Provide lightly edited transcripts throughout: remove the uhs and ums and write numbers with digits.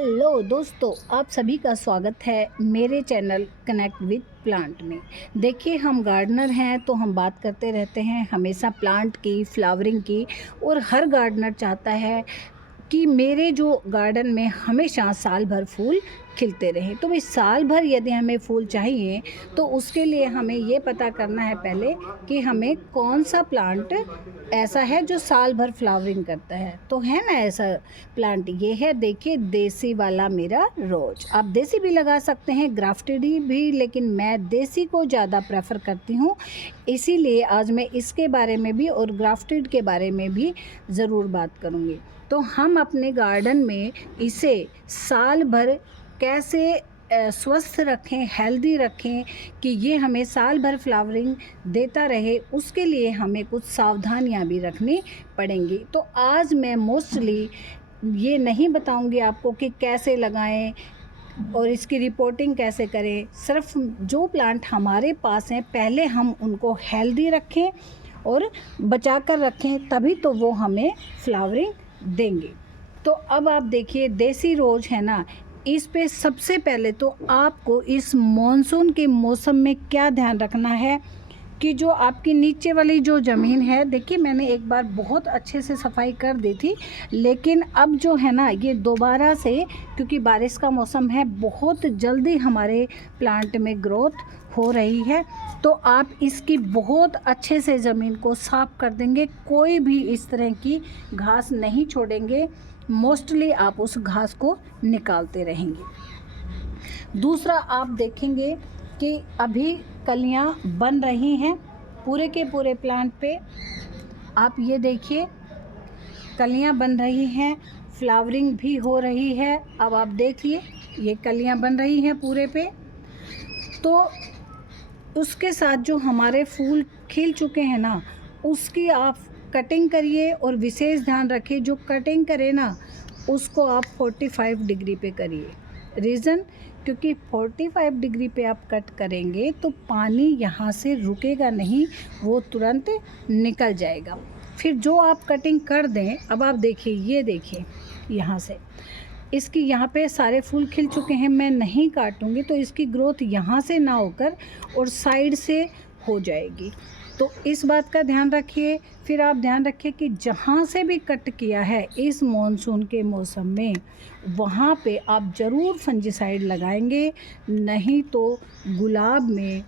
Hello दोस्तों, आप सभी का स्वागत है मेरे चैनल कनेक्ट विद प्लांट में। देखिए, हम गार्डनर हैं तो हम बात करते रहते हैं हमेशा प्लांट की, फ्लावरिंग की। और हर गार्डनर चाहता है कि मेरे जो गार्डन में हमेशा साल भर फूल खिलते रहें। तो भाई, साल भर यदि हमें फूल चाहिए तो उसके लिए हमें ये पता करना है पहले कि हमें कौन सा प्लांट ऐसा है जो साल भर फ्लावरिंग करता है। तो है ना ऐसा प्लांट, ये है, देखिए, देसी वाला मेरा रोज। आप देसी भी लगा सकते हैं, ग्राफ्टेड भी, लेकिन मैं देसी को ज़्यादा प्रेफर करती हूँ। इसीलिए आज मैं इसके बारे में भी और ग्राफ्टेड के बारे में भी ज़रूर बात करूँगी। तो हम अपने गार्डन में इसे साल भर कैसे स्वस्थ रखें, हेल्दी रखें कि ये हमें साल भर फ्लावरिंग देता रहे, उसके लिए हमें कुछ सावधानियां भी रखनी पड़ेंगी। तो आज मैं मोस्टली ये नहीं बताऊंगी आपको कि कैसे लगाएं और इसकी रिपोर्टिंग कैसे करें। सिर्फ जो प्लांट हमारे पास हैं पहले हम उनको हेल्दी रखें और बचा कर रखें, तभी तो वो हमें फ्लावरिंग देंगे। तो अब आप देखिए, देसी रोज है ना, इस पे सबसे पहले तो आपको इस मॉनसून के मौसम में क्या ध्यान रखना है कि जो आपकी नीचे वाली जो ज़मीन है, देखिए मैंने एक बार बहुत अच्छे से सफाई कर दी थी, लेकिन अब जो है ना ये दोबारा से, क्योंकि बारिश का मौसम है, बहुत जल्दी हमारे प्लांट में ग्रोथ हो रही है। तो आप इसकी बहुत अच्छे से ज़मीन को साफ़ कर देंगे, कोई भी इस तरह की घास नहीं छोड़ेंगे। मोस्टली आप उस घास को निकालते रहेंगे। दूसरा, आप देखेंगे कि अभी कलियां बन रही हैं पूरे के पूरे प्लांट पे। आप ये देखिए, कलियां बन रही हैं, फ्लावरिंग भी हो रही है। अब आप देखिए, ये कलियां बन रही हैं पूरे पे। तो उसके साथ जो हमारे फूल खिल चुके हैं ना, उसकी आप कटिंग करिए और विशेष ध्यान रखिए, जो कटिंग करे ना उसको आप 45 डिग्री पे करिए। रीज़न, क्योंकि 45 डिग्री पे आप कट करेंगे तो पानी यहाँ से रुकेगा नहीं, वो तुरंत निकल जाएगा। फिर जो आप कटिंग कर दें, अब आप देखिए, ये देखिए, यहाँ से इसकी यहाँ पे सारे फूल खिल चुके हैं। मैं नहीं काटूंगी तो इसकी ग्रोथ यहाँ से ना होकर और साइड से हो जाएगी। तो इस बात का ध्यान रखिए। फिर आप ध्यान रखिए कि जहाँ से भी कट किया है इस मॉनसून के मौसम में, वहाँ पे आप ज़रूर फंजीसाइड लगाएंगे, नहीं तो गुलाब में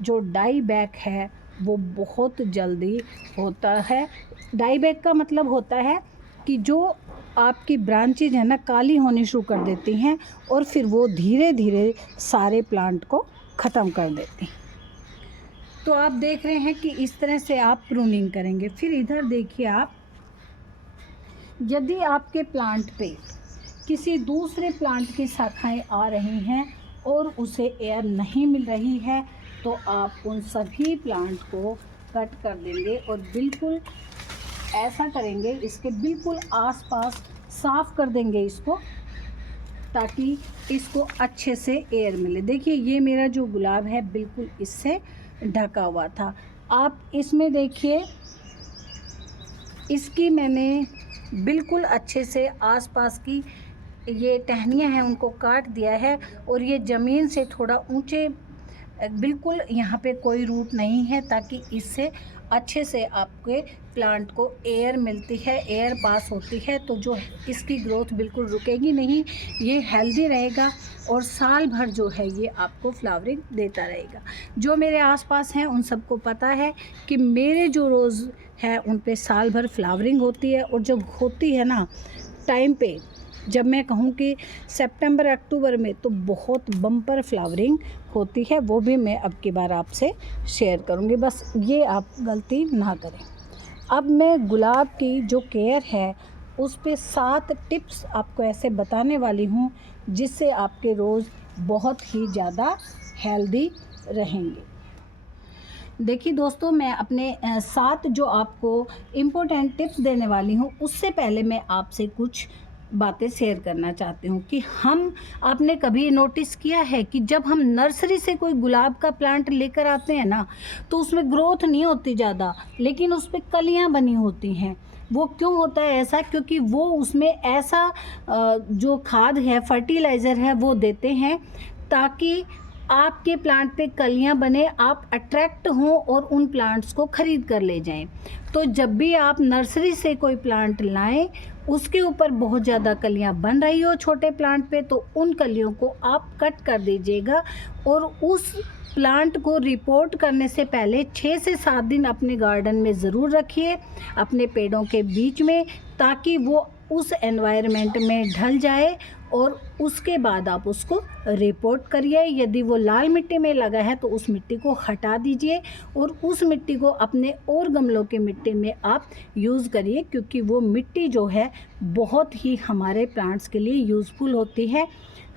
जो डाई बैक है वो बहुत जल्दी होता है। डाई बैक का मतलब होता है कि जो आपकी ब्रांचेज है ना, काली होनी शुरू कर देती हैं और फिर वो धीरे धीरे सारे प्लांट को ख़त्म कर देती हैं। तो आप देख रहे हैं कि इस तरह से आप प्रूनिंग करेंगे। फिर इधर देखिए आप, यदि आपके प्लांट पे किसी दूसरे प्लांट की शाखाएं आ रही हैं और उसे एयर नहीं मिल रही है, तो आप उन सभी प्लांट को कट कर देंगे और बिल्कुल ऐसा करेंगे, इसके बिल्कुल आसपास साफ़ कर देंगे इसको, ताकि इसको अच्छे से एयर मिले। देखिए, ये मेरा जो गुलाब है बिल्कुल इससे ढका हुआ था। आप इसमें देखिए, इसकी मैंने बिल्कुल अच्छे से आसपास की ये टहनियाँ हैं उनको काट दिया है और ये ज़मीन से थोड़ा ऊंचे, बिल्कुल यहाँ पे कोई रूट नहीं है, ताकि इससे अच्छे से आपके प्लांट को एयर मिलती है, एयर पास होती है, तो जो इसकी ग्रोथ बिल्कुल रुकेगी नहीं, ये हेल्दी रहेगा और साल भर जो है ये आपको फ्लावरिंग देता रहेगा। जो मेरे आसपास हैं उन सबको पता है कि मेरे जो रोज़ है उन पे साल भर फ्लावरिंग होती है, और जब होती है ना टाइम पे, जब मैं कहूँ कि सितंबर अक्टूबर में, तो बहुत बम्पर फ्लावरिंग होती है। वो भी मैं अब की बार आपसे शेयर करूँगी, बस ये आप गलती ना करें। अब मैं गुलाब की जो केयर है उस पे 7 टिप्स आपको ऐसे बताने वाली हूँ जिससे आपके रोज़ बहुत ही ज़्यादा हेल्दी रहेंगे। देखिए दोस्तों, मैं अपने 7 जो आपको इम्पोर्टेंट टिप्स देने वाली हूँ, उससे पहले मैं आपसे कुछ बातें शेयर करना चाहती हूँ कि आपने कभी नोटिस किया है कि जब हम नर्सरी से कोई गुलाब का प्लांट लेकर आते हैं ना, तो उसमें ग्रोथ नहीं होती ज़्यादा, लेकिन उस पर कलियाँ बनी होती हैं। वो क्यों होता है ऐसा? क्योंकि वो उसमें ऐसा जो खाद है, फर्टिलाइज़र है, वो देते हैं ताकि आपके प्लांट पे कलियां बने, आप अट्रैक्ट हों और उन प्लांट्स को ख़रीद कर ले जाएं। तो जब भी आप नर्सरी से कोई प्लांट लाएं, उसके ऊपर बहुत ज़्यादा कलियां बन रही हो छोटे प्लांट पे, तो उन कलियों को आप कट कर दीजिएगा और उस प्लांट को रिपोर्ट करने से पहले 6 से 7 दिन अपने गार्डन में ज़रूर रखिए, अपने पेड़ों के बीच में, ताकि वो उस एनवायरनमेंट में ढल जाए और उसके बाद आप उसको रिपोर्ट करिए। यदि वो लाल मिट्टी में लगा है तो उस मिट्टी को हटा दीजिए और उस मिट्टी को अपने और गमलों के मिट्टी में आप यूज़ करिए, क्योंकि वो मिट्टी जो है बहुत ही हमारे प्लांट्स के लिए यूज़फुल होती है।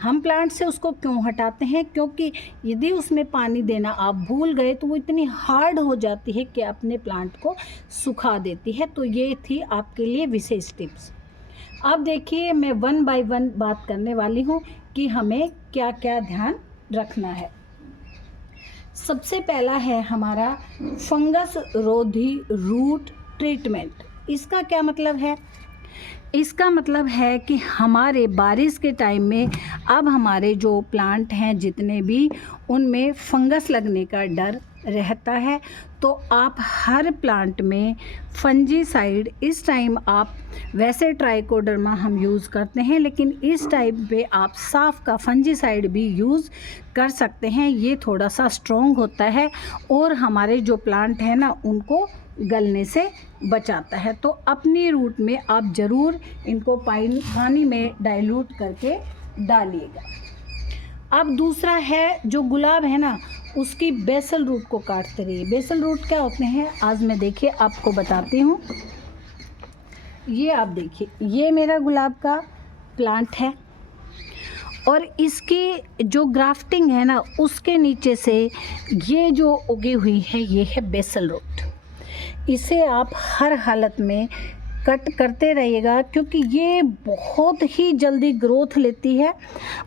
हम प्लांट से उसको क्यों हटाते हैं? क्योंकि यदि उसमें पानी देना आप भूल गए तो वो इतनी हार्ड हो जाती है कि अपने प्लांट को सुखा देती है। तो ये थी आपके लिए विशेष टिप्स। अब देखिए, मैं 1 बाय 1 बात करने वाली हूँ कि हमें क्या क्या ध्यान रखना है। सबसे पहला है हमारा फंगस रोधी रूट ट्रीटमेंट। इसका क्या मतलब है? इसका मतलब है कि हमारे बारिश के टाइम में अब हमारे जो प्लांट हैं जितने भी, उनमें फंगस लगने का डर रहता है। तो आप हर प्लांट में फंजीसाइड, इस टाइम आप वैसे ट्राइकोडर्मा हम यूज़ करते हैं, लेकिन इस टाइम पे आप साफ का फंजीसाइड भी यूज़ कर सकते हैं। ये थोड़ा सा स्ट्रॉन्ग होता है और हमारे जो प्लांट हैं ना, उनको गलने से बचाता है। तो अपनी रूट में आप ज़रूर इनको पानी में डाइल्यूट करके डालिएगा। अब दूसरा है, जो गुलाब है ना, उसकी बेसल रूट को काटते रहिए। बेसल रूट क्या होते हैं, आज मैं देखिए आपको बताती हूँ। ये आप देखिए, ये मेरा गुलाब का प्लांट है और इसकी जो ग्राफ्टिंग है ना, उसके नीचे से ये जो उगी हुई है, ये है बेसल रूट। इसे आप हर हालत में कट करते रहिएगा, क्योंकि ये बहुत ही जल्दी ग्रोथ लेती है।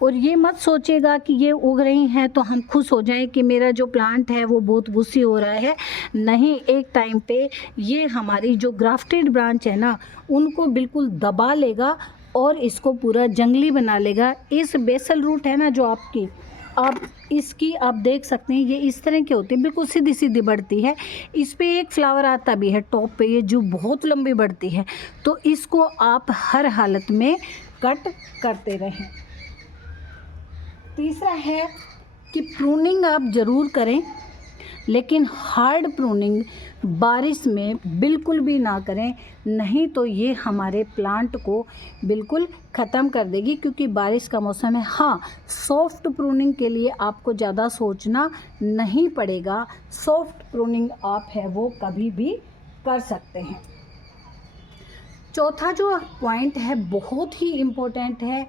और ये मत सोचिएगा कि ये उग रही हैं तो हम खुश हो जाएं कि मेरा जो प्लांट है वो बहुत वुसी हो रहा है। नहीं, एक टाइम पे ये हमारी जो ग्राफ्टेड ब्रांच है ना, उनको बिल्कुल दबा लेगा और इसको पूरा जंगली बना लेगा। इस बेसल रूट है ना जो आपकी, आप इसकी आप देख सकते हैं, ये इस तरह की होती है, बिल्कुल सीधी सीधी बढ़ती है। इस पे एक फ्लावर आता भी है टॉप पे, ये जो बहुत लंबी बढ़ती है। तो इसको आप हर हालत में कट करते रहें। तीसरा है कि प्रूनिंग आप ज़रूर करें, लेकिन हार्ड प्रूनिंग बारिश में बिल्कुल भी ना करें, नहीं तो ये हमारे प्लांट को बिल्कुल ख़त्म कर देगी, क्योंकि बारिश का मौसम है। हाँ, सॉफ्ट प्रूनिंग के लिए आपको ज़्यादा सोचना नहीं पड़ेगा। सॉफ्ट प्रूनिंग आप है वो कभी भी कर सकते हैं। चौथा जो पॉइंट है बहुत ही इम्पोर्टेंट है।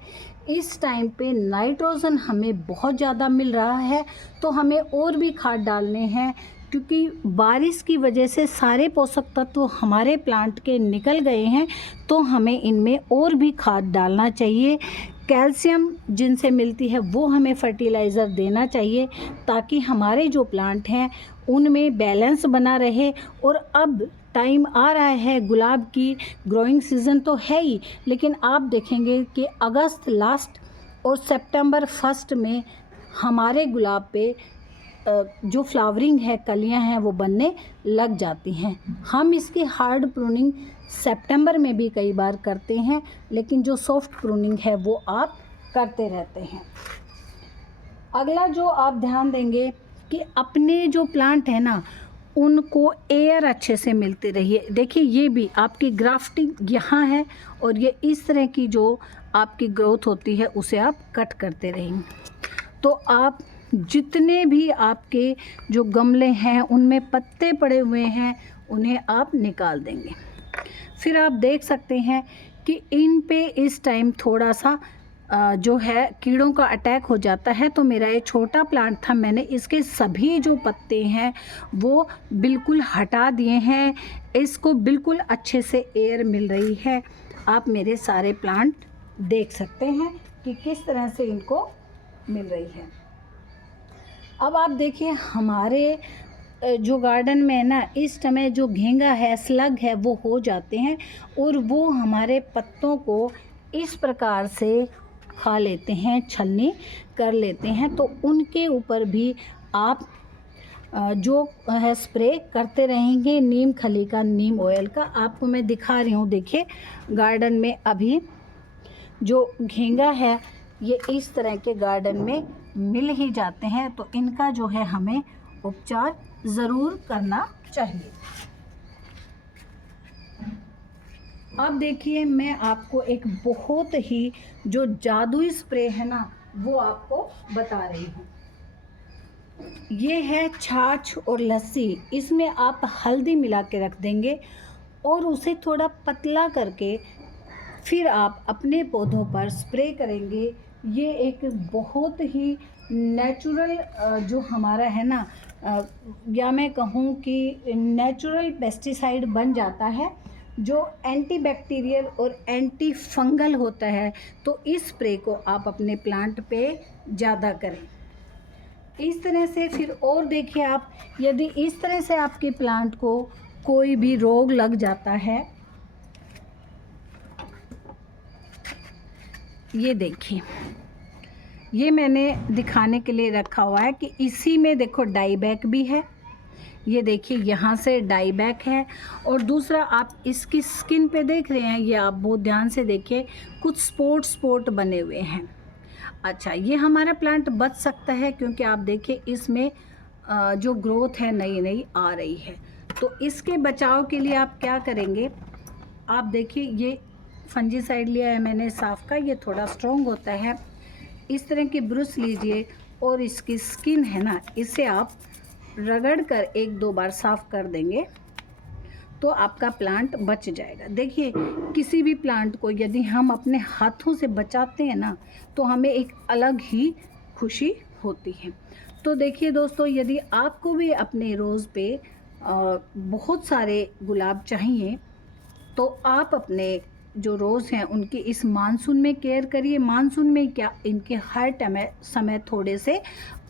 इस टाइम पे नाइट्रोजन हमें बहुत ज़्यादा मिल रहा है, तो हमें और भी खाद डालने हैं, क्योंकि बारिश की वजह से सारे पोषक तत्व हमारे प्लांट के निकल गए हैं। तो हमें इनमें और भी खाद डालना चाहिए। कैल्शियम जिनसे मिलती है वो हमें फर्टिलाइज़र देना चाहिए, ताकि हमारे जो प्लांट हैं उनमें बैलेंस बना रहे। और अब टाइम आ रहा है, गुलाब की ग्रोइंग सीज़न तो है ही, लेकिन आप देखेंगे कि अगस्त लास्ट और सितंबर फर्स्ट में हमारे गुलाब पे जो फ्लावरिंग है, कलियां हैं, वो बनने लग जाती हैं। हम इसकी हार्ड प्रूनिंग सितंबर में भी कई बार करते हैं, लेकिन जो सॉफ्ट प्रूनिंग है वो आप करते रहते हैं। अगला जो आप ध्यान देंगे कि अपने जो प्लांट है ना, उनको एयर अच्छे से मिलती रहिए। देखिए, ये भी आपकी ग्राफ्टिंग यहाँ है और ये इस तरह की जो आपकी ग्रोथ होती है उसे आप कट करते रहेंगे। तो आप जितने भी आपके जो गमले हैं उनमें पत्ते पड़े हुए हैं, उन्हें आप निकाल देंगे। फिर आप देख सकते हैं कि इन पे इस टाइम थोड़ा सा जो है कीड़ों का अटैक हो जाता है। तो मेरा ये छोटा प्लांट था, मैंने इसके सभी जो पत्ते हैं वो बिल्कुल हटा दिए हैं। इसको बिल्कुल अच्छे से एयर मिल रही है। आप मेरे सारे प्लांट देख सकते हैं कि किस तरह से इनको मिल रही है। अब आप देखिए, हमारे जो गार्डन में है ना, इस समय जो घेंगा है, स्लग है, वो हो जाते हैं और वो हमारे पत्तों को इस प्रकार से खा लेते हैं, छलनी कर लेते हैं। तो उनके ऊपर भी आप जो है स्प्रे करते रहेंगे नीम खली का, नीम ऑयल का। आपको मैं दिखा रही हूँ, देखिए गार्डन में अभी जो घेंगा है ये इस तरह के गार्डन में मिल ही जाते हैं, तो इनका जो है हमें उपचार ज़रूर करना चाहिए। अब देखिए मैं आपको एक बहुत ही जो जादुई स्प्रे है ना, वो आपको बता रही हूँ। ये है छाछ और लस्सी, इसमें आप हल्दी मिला के रख देंगे और उसे थोड़ा पतला करके फिर आप अपने पौधों पर स्प्रे करेंगे। ये एक बहुत ही नेचुरल जो हमारा है ना, या मैं कहूँ कि नेचुरल पेस्टिसाइड बन जाता है, जो एंटीबैक्टीरियल और एंटी फंगल होता है। तो इस स्प्रे को आप अपने प्लांट पे ज़्यादा करें इस तरह से। फिर और देखिए आप, यदि इस तरह से आपके प्लांट को कोई भी रोग लग जाता है, ये देखिए, ये मैंने दिखाने के लिए रखा हुआ है कि इसी में देखो डाईबैक भी है। ये देखिए यहाँ से डाईबैक है और दूसरा आप इसकी स्किन पे देख रहे हैं, ये आप बहुत ध्यान से देखिए, कुछ स्पॉट बने हुए हैं। अच्छा, ये हमारा प्लांट बच सकता है क्योंकि आप देखिए इसमें जो ग्रोथ है नई नई आ रही है। तो इसके बचाव के लिए आप क्या करेंगे, आप देखिए ये फंजीसाइड लिया है मैंने साफ का, ये थोड़ा स्ट्रॉन्ग होता है। इस तरह की ब्रश लीजिए और इसकी स्किन है ना, इसे आप रगड़ कर 1-2 बार साफ़ कर देंगे तो आपका प्लांट बच जाएगा। देखिए किसी भी प्लांट को यदि हम अपने हाथों से बचाते हैं ना, तो हमें एक अलग ही खुशी होती है। तो देखिए दोस्तों, यदि आपको भी अपने रोज़ पे बहुत सारे गुलाब चाहिए, तो आप अपने जो रोज़ हैं उनकी इस मानसून में केयर करिए। मानसून में क्या, इनके हर समय थोड़े से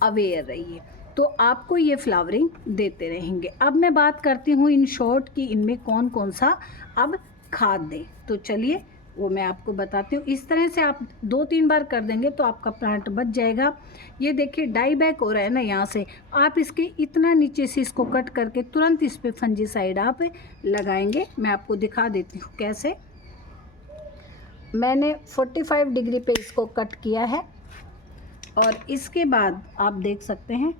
अवेयर रहिए, तो आपको ये फ्लावरिंग देते रहेंगे। अब मैं बात करती हूँ इन शॉर्ट की, इनमें कौन कौन सा अब खाद दें। तो चलिए वो मैं आपको बताती हूँ। इस तरह से आप 2-3 बार कर देंगे तो आपका प्लांट बच जाएगा। ये देखिए डाईबैक हो रहा है ना, यहाँ से आप इसके इतना नीचे से इसको कट करके तुरंत इस पर फंजीसाइड आप लगाएंगे। मैं आपको दिखा देती हूँ कैसे। मैंने 45 डिग्री पे इसको कट किया है और इसके बाद आप देख सकते हैं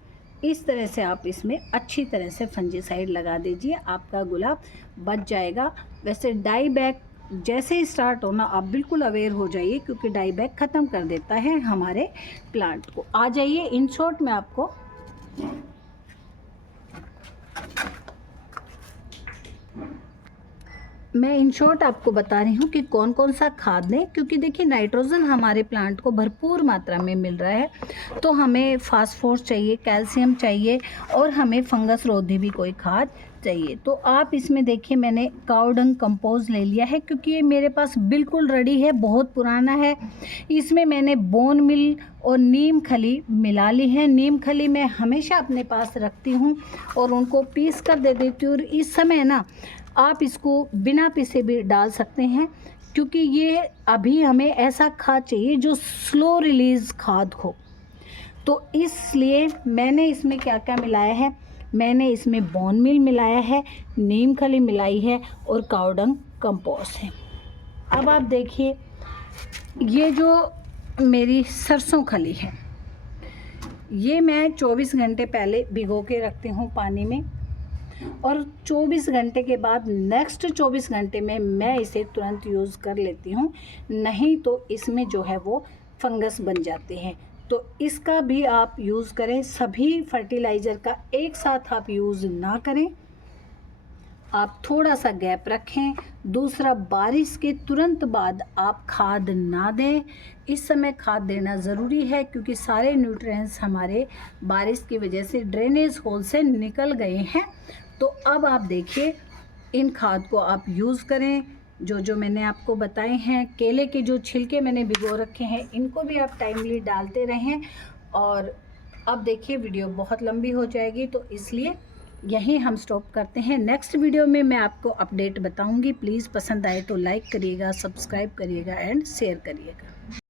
इस तरह से आप इसमें अच्छी तरह से फंजीसाइड लगा दीजिए, आपका गुलाब बच जाएगा। वैसे डाईबैक जैसे ही स्टार्ट होना आप बिल्कुल अवेयर हो जाइए, क्योंकि डाईबैक ख़त्म कर देता है हमारे प्लांट को। आ जाइए इन शॉर्ट में आपको मैं इन शॉर्ट आपको बता रही हूँ कि कौन कौन सा खाद दें, क्योंकि देखिए नाइट्रोजन हमारे प्लांट को भरपूर मात्रा में मिल रहा है, तो हमें फास्फोरस चाहिए, कैल्शियम चाहिए और हमें फंगस रोधी भी कोई खाद चाहिए। तो आप इसमें देखिए मैंने काऊ डंग कंपोज ले लिया है, क्योंकि ये मेरे पास बिल्कुल रेडी है, बहुत पुराना है। इसमें मैंने बोन मिल और नीम खली मिला ली है। नीम खली मैं हमेशा अपने पास रखती हूँ और उनको पीस कर दे देती हूँ। और इस समय ना आप इसको बिना पीसे भी डाल सकते हैं, क्योंकि ये अभी हमें ऐसा खाद चाहिए जो स्लो रिलीज़ खाद हो। तो इसलिए मैंने इसमें क्या क्या मिलाया है, मैंने इसमें बोन मिल मिलाया है, नीम खली मिलाई है और काऊ डंग कंपोस्ट है। अब आप देखिए ये जो मेरी सरसों खली है, ये मैं 24 घंटे पहले भिगो के रखती हूँ पानी में, और 24 घंटे के बाद नेक्स्ट 24 घंटे में मैं इसे तुरंत यूज़ कर लेती हूँ, नहीं तो इसमें जो है वो फंगस बन जाते हैं। तो इसका भी आप यूज़ करें। सभी फर्टिलाइज़र का एक साथ आप यूज़ ना करें, आप थोड़ा सा गैप रखें। दूसरा, बारिश के तुरंत बाद आप खाद ना दें। इस समय खाद देना ज़रूरी है, क्योंकि सारे न्यूट्रिएंट्स हमारे बारिश की वजह से ड्रेनेज होल से निकल गए हैं। तो अब आप देखिए इन खाद को आप यूज़ करें, जो मैंने आपको बताए हैं। केले के जो छिलके मैंने भिगो रखे हैं, इनको भी आप टाइमली डालते रहें। और अब देखिए वीडियो बहुत लंबी हो जाएगी, तो इसलिए यहीं हम स्टॉप करते हैं। नेक्स्ट वीडियो में मैं आपको अपडेट बताऊंगी। प्लीज़ पसंद आए तो लाइक करिएगा, सब्सक्राइब करिएगा एंड शेयर करिएगा।